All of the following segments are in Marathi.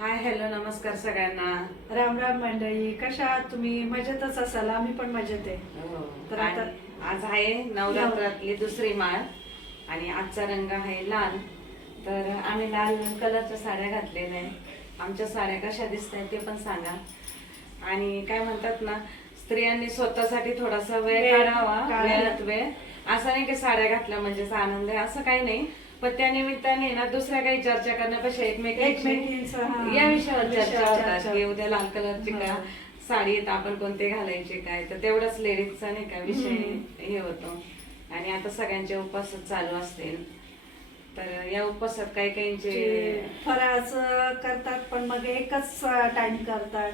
हाय हॅलो नमस्कार सगळ्यांना. राम राम मंडळी, कशा आहात तुम्ही? मजेतच असाल, आम्ही पण मजेत आहे. हो. तर आणि आता आज आहे नवरात्रातली दुसरी माळ आणि आजचा रंग आहे लाल. तर आम्ही लाल कलरच्या साड्या घातलेल्या आहे. आमच्या साड्या कशा दिसत आहेत ते पण सांगा. आणि काय म्हणतात ना, स्त्रियांनी स्वतःसाठी थोडासा वेळ काढावा. वेळात वेळ असं नाही की साड्या घातल्या म्हणजेच आनंद आहे असं काही नाही, पण त्या निमित्ताने ना दुसऱ्या काही चर्चा करण्यापेक्षा एकमेकींचं, हा, या विषयावर चर्चा विषयावर होतात चर्चा. की उद्या लाल कलरची का साडीत आपण कोणते घालायचे काय, तर तेवढाच लेडीजचा नाही का विषय हे होतो. आणि आता सगळ्यांचे उपवास चालू असतील, तर या उपवासात काही काहींचे फराळाचं करतात, पण मग एकच टाइम करतात.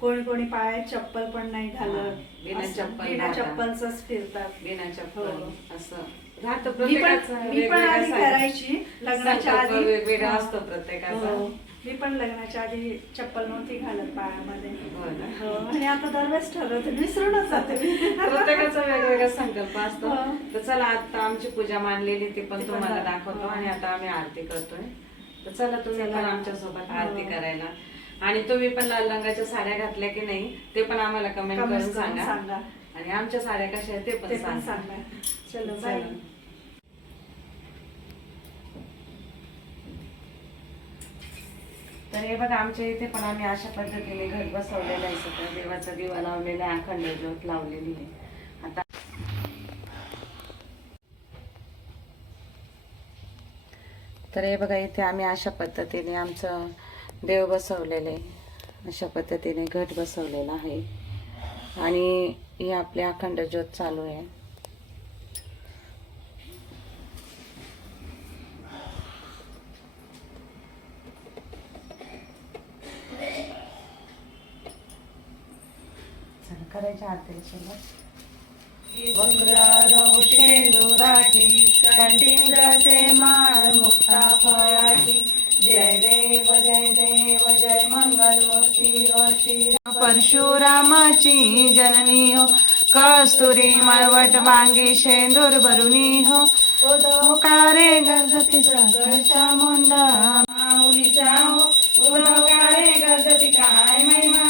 कोणी कोणी पायात चप्पल पण नाही घालत, बिना असं चप्पल बिना राहतात. चप्पलच फिरतात. बिना चप्पल हो. असं राहतं मी पण प्रत्येकाचं मी पण आधी वेगवेगळं करायची लग्नाच्या संकल्प आधी. वेगवेगळा हा. असतो प्रत्येकाचा. हो. मी पण लग्नाच्या आधी चप्पल नव्हती घालत पायामध्ये. हो ना. हो. आणि आता दरवेळेस ठरवते, विसरूनच जाते मी. प्रत्येकाचा वेगवेगळा संकल्प असतो. हो. तर चला आता आमची पूजा मांडलेली ती पण ती पण तुम्हाला दाखव. दाखवतो. आणि आता आम्ही आरती करतोय, तर चला तुम्ही चला. पण आमच्या सोबत हो. आरती करायला. आणि तुम्ही पण लाल रंगाच्या साड्या घातल्या की नाही ते पण आम्हाला कमेंट करून सांगा. आणि आमच्या साड्या कशा आहेत ते पण सांगा. चलो बाय. तर हे बघा, आमच्या इथे पण आम्ही अशा पद्धतीने घर बसवलेलं आहे. सगळं देवाचा दिवा लावलेला आहे, अखंड ज्योत लावलेली आहे. आता तर हे बघा, इथे आम्ही अशा पद्धतीने आमचं देव बसवलेलं आहे. अशा पद्धतीने घट बसवलेला आहे आणि हे आपले अखंड ज्योत चालू आहे. करायच्या आरतीला सुरुवात. वक्रारौ शेंदुराची कंठीन जळते माळ मुक्ता फळाची. जय देव जय मंगलमूर्ती हो श्री परशुरामाची जननी हो. कस्तुरी मळवट वांगी शेंदूर भरुनी हो. उदोकारे गणपती सकळचा मुंडा माऊलीचा हो. उदोकारे गणपती काय महिमा